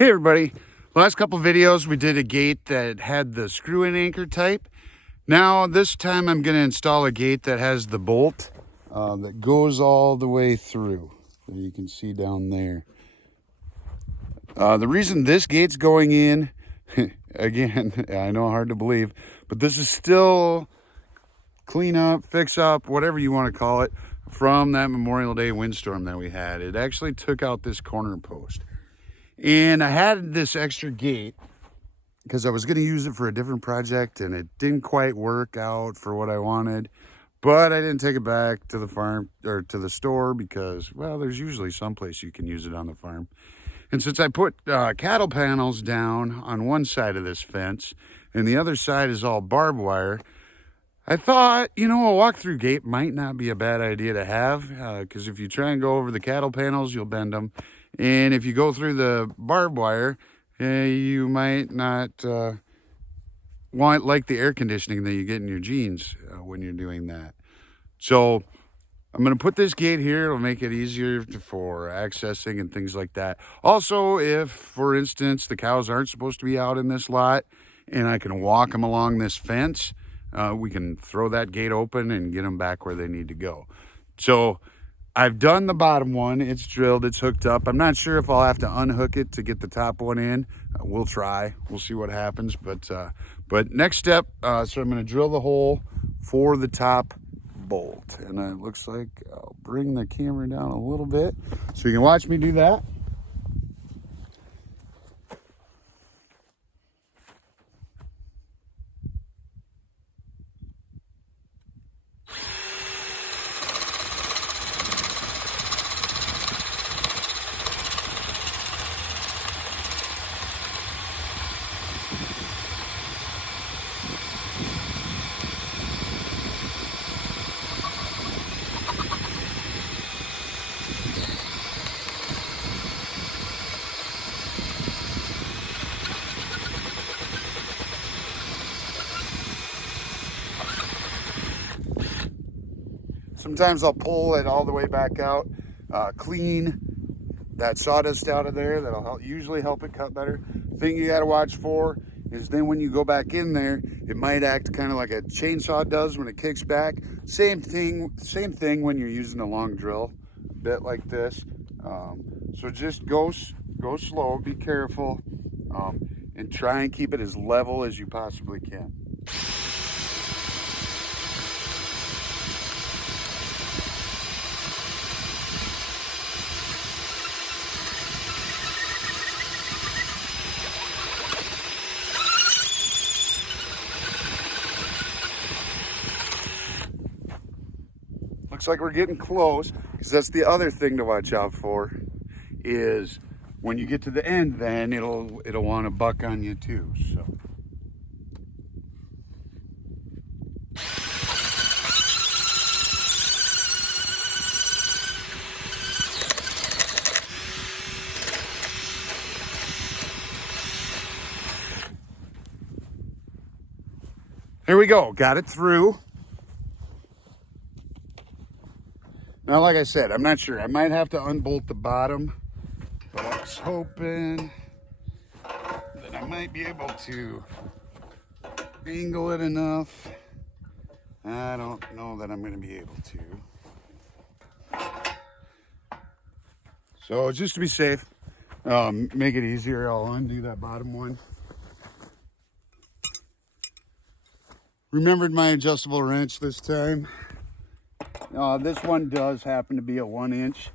Hey everybody, last couple videos we did a gate that had the screw-in anchor type. Now this time I'm going to install a gate that has the bolt that goes all the way through. You can see down there. The reason this gate's going in, again, I know hard to believe, but this is still clean up, fix up, whatever you want to call it, from that Memorial Day windstorm that we had. It actually took out this corner post. And I had this extra gate because I was going to use it for a different project and it didn't quite work out for what I wanted. But I didn't take it back to the farm or to the store because, well, there's usually someplace you can use it on the farm. And since I put cattle panels down on one side of this fence and the other side is all barbed wire, I thought, you know, a walk-through gate might not be a bad idea to have because if you try and go over the cattle panels, you'll bend them. And if you go through the barbed wire, you might not want like the air conditioning that you get in your jeans when you're doing that. So I'm going to put this gate here. It'll make it easier for accessing and things like that. Also, if, for instance, the cows aren't supposed to be out in this lot and I can walk them along this fence, we can throw that gate open and get them back where they need to go. So I've done the bottom one. It's drilled, it's hooked up. I'm not sure if I'll have to unhook it to get the top one in. We'll try, we'll see what happens. But next step, so I'm gonna drill the hole for the top bolt. And it looks like I'll bring the camera down a little bit so you can watch me do that. Sometimes I'll pull it all the way back out, clean that sawdust out of there. That'll usually help it cut better. Thing you gotta watch for is then when you go back in there, it might act kind of like a chainsaw does when it kicks back. Same thing when you're using a long drill, a bit like this. So just go slow, be careful, and try and keep it as level as you possibly can. Looks like we're getting close, because that's the other thing to watch out for, is when you get to the end, then it'll want to buck on you too. So here we go, got it through. Now, like I said, I'm not sure. I might have to unbolt the bottom, but I was hoping that I might be able to angle it enough. I don't know that I'm going to be able to. So just to be safe, make it easier, I'll undo that bottom one. Remembered my adjustable wrench this time. This one does happen to be a 1-inch.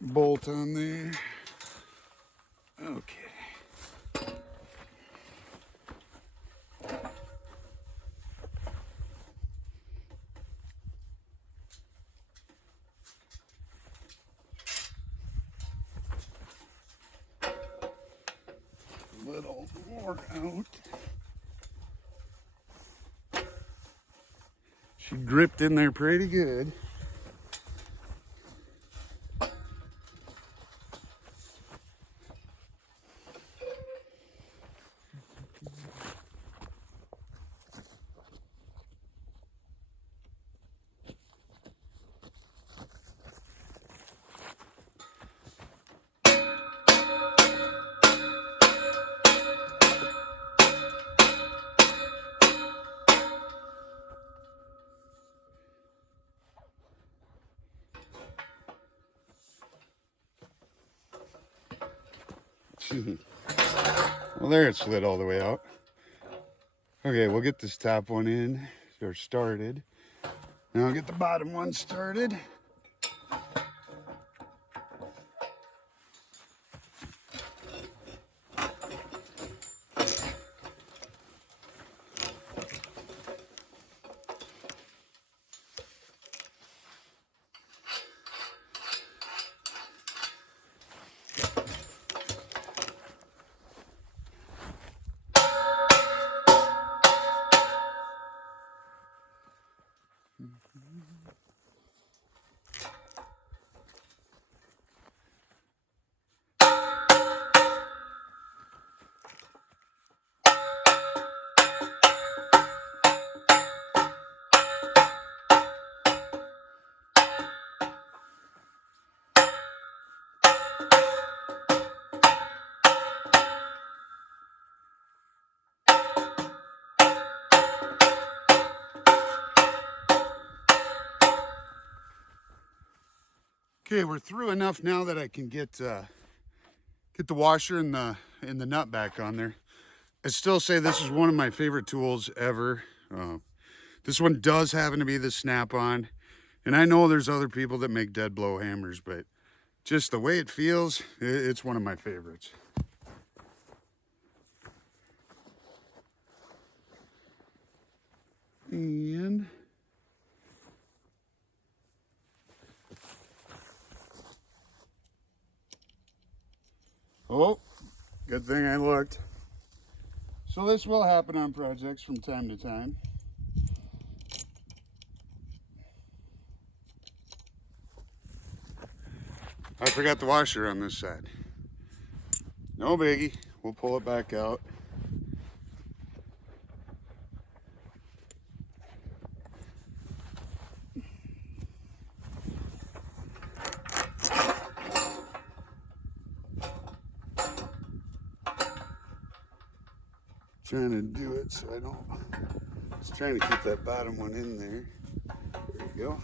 Bolt on there. Okay. Little more out. She gripped in there pretty good. Well, there it slid all the way out. Okay, we'll get this top one in or started. Now I'll get the bottom one started. Okay, we're through enough now that I can get the washer and the nut back on there. I still say this is one of my favorite tools ever. This one does happen to be the Snap-on, and I know there's other people that make dead blow hammers, but just the way it feels, it's one of my favorites. And oh, good thing I looked. So this will happen on projects from time to time. I forgot the washer on this side. No biggie, we'll pull it back out. Trying to do it so I don't, just trying to keep that bottom one in there. There you go.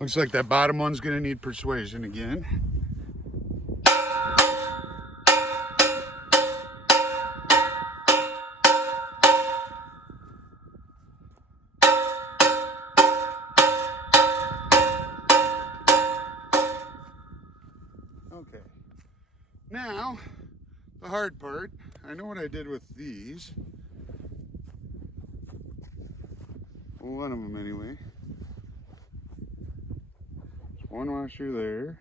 Looks like that bottom one's gonna need persuasion again. Okay, now the hard part. I know what I did with these. Well, one of them anyway. One washer there.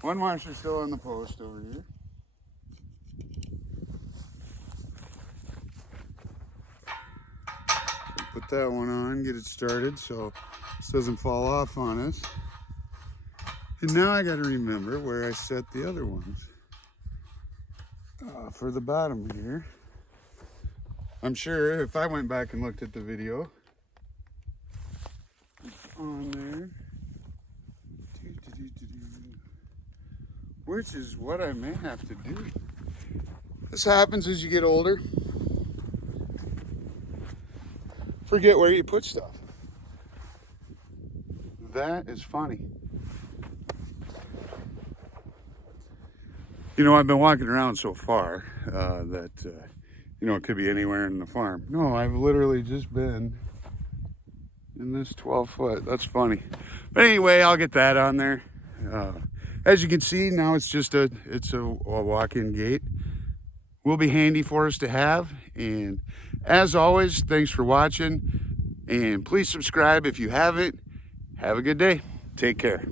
One washer still on the post over here. Put that one on, get it started so this doesn't fall off on us. And now I got to remember where I set the other ones. For the bottom here. I'm sure if I went back and looked at the video, on there, which is what I may have to do. This happens as you get older. Forget where you put stuff. That is funny. You know, I've been walking around so far that, you know, it could be anywhere in the farm. No, I've literally just been in this 12 foot. That's funny. But anyway, I'll get that on there. As you can see, now it's just a walk-in gate. Will be handy for us to have. And as always, thanks for watching. And please subscribe if you haven't. Have a good day. Take care.